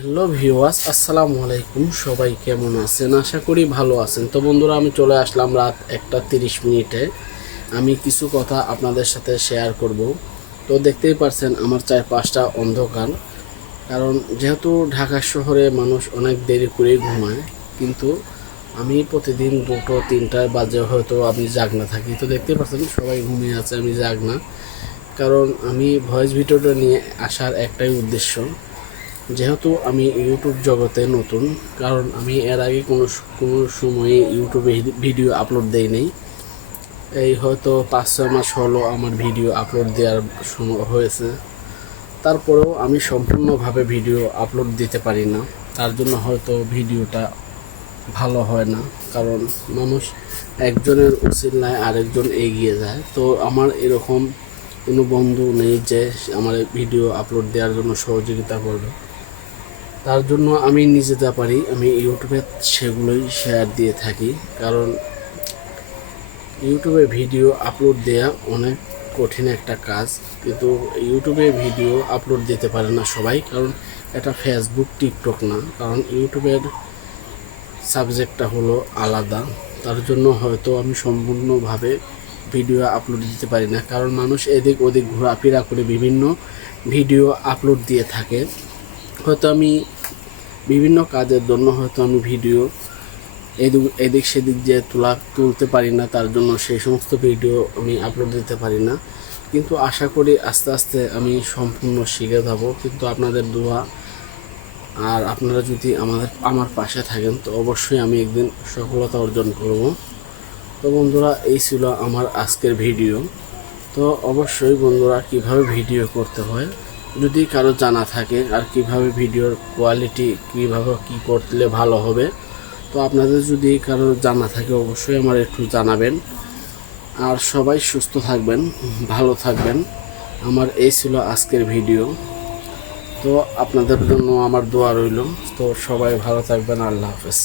Hello ভিওয়াস আসসালামু আলাইকুম। সবাই কেমন আছেন? আশা করি ভালো আছেন। তো বন্ধুরা, আমি চলে আসলাম রাত একটা তিরিশ মিনিটে। আমি কিছু কথা আপনাদের সাথে শেয়ার করব। তো দেখতেই পারছেন, আমার চারপাশটা অন্ধকার। কারণ যেহেতু ঢাকা শহরে মানুষ অনেক দেরি করেই ঘুমায়, কিন্তু আমি প্রতিদিন দুটো, তিনটার বাজে হয়তো আমি জাগ না থাকি। তো দেখতেই পাচ্ছেন সবাই ঘুমিয়ে আছে, আমি জাগ না। কারণ আমি ভয়েস ভিডিওটা নিয়ে আসার একটাই উদ্দেশ্য। যেহেতু আমি ইউটিউব জগতে নতুন, কারণ আমি এর আগে কোনো কোনো সময়ে ইউটিউবে ভিডিও আপলোড দেই নেই। এই হয়তো পাঁচ, ছয় মাস হলো আমার ভিডিও আপলোড দেওয়ার সময় হয়েছে। তারপরেও আমি সম্পূর্ণভাবে ভিডিও আপলোড দিতে পারি না। তার জন্য হয়তো ভিডিওটা ভালো হয় না, কারণ মানুষ একজনের উচিত উচিল্লায় আরেকজন এগিয়ে যায়। তো আমার এরকম কোনো বন্ধু নেই যে আমার ভিডিও আপলোড দেওয়ার জন্য সহযোগিতা করবে। তার জন্য আমি নিজে যা পারি, আমি ইউটিউবে সেগুলোই শেয়ার দিয়ে থাকি। কারণ ইউটিউবে ভিডিও আপলোড দেওয়া অনেক কঠিন একটা কাজ। কিন্তু ইউটিউবে ভিডিও আপলোড দিতে পারে না সবাই, কারণ এটা ফেসবুক টিকটক না। কারণ ইউটিউবের সাবজেক্টটা হলো আলাদা। তার জন্য হয়তো আমি সম্পূর্ণভাবে ভিডিও আপলোড দিতে পারি না। কারণ মানুষ এদিক ওদিক ঘোরাফেরা করে বিভিন্ন ভিডিও আপলোড দিয়ে থাকে। হয়তো আমি বিভিন্ন কাজের জন্য হয়তো আমি ভিডিও এদিক এদিক সেদিক যে তোলা, তুলতে পারি না, তার জন্য সেই সমস্ত ভিডিও আমি আপলোড দিতে পারি না। কিন্তু আশা করি আস্তে আস্তে আমি সম্পূর্ণ শিখে যাব। কিন্তু আপনাদের দোয়া, আর আপনারা যদি আমাদের, আমার পাশে থাকেন, তো অবশ্যই আমি একদিন সফলতা অর্জন করব। তো বন্ধুরা, এই ছিল আমার আজকের ভিডিও। তো অবশ্যই বন্ধুরা, কীভাবে ভিডিও করতে হয় যদি কারও জানা থাকে আর কীভাবে ভিডিওর কোয়ালিটি কীভাবে কি করলে ভালো হবে, তো আপনাদের যদি কারও জানা থাকে অবশ্যই আমার একটু জানাবেন। আর সবাই সুস্থ থাকবেন, ভালো থাকবেন। আমার এই ছিল আজকের ভিডিও। তো আপনাদের জন্য আমার দোয়া রইল। তো সবাই ভালো থাকবেন। আল্লাহ হাফেজ।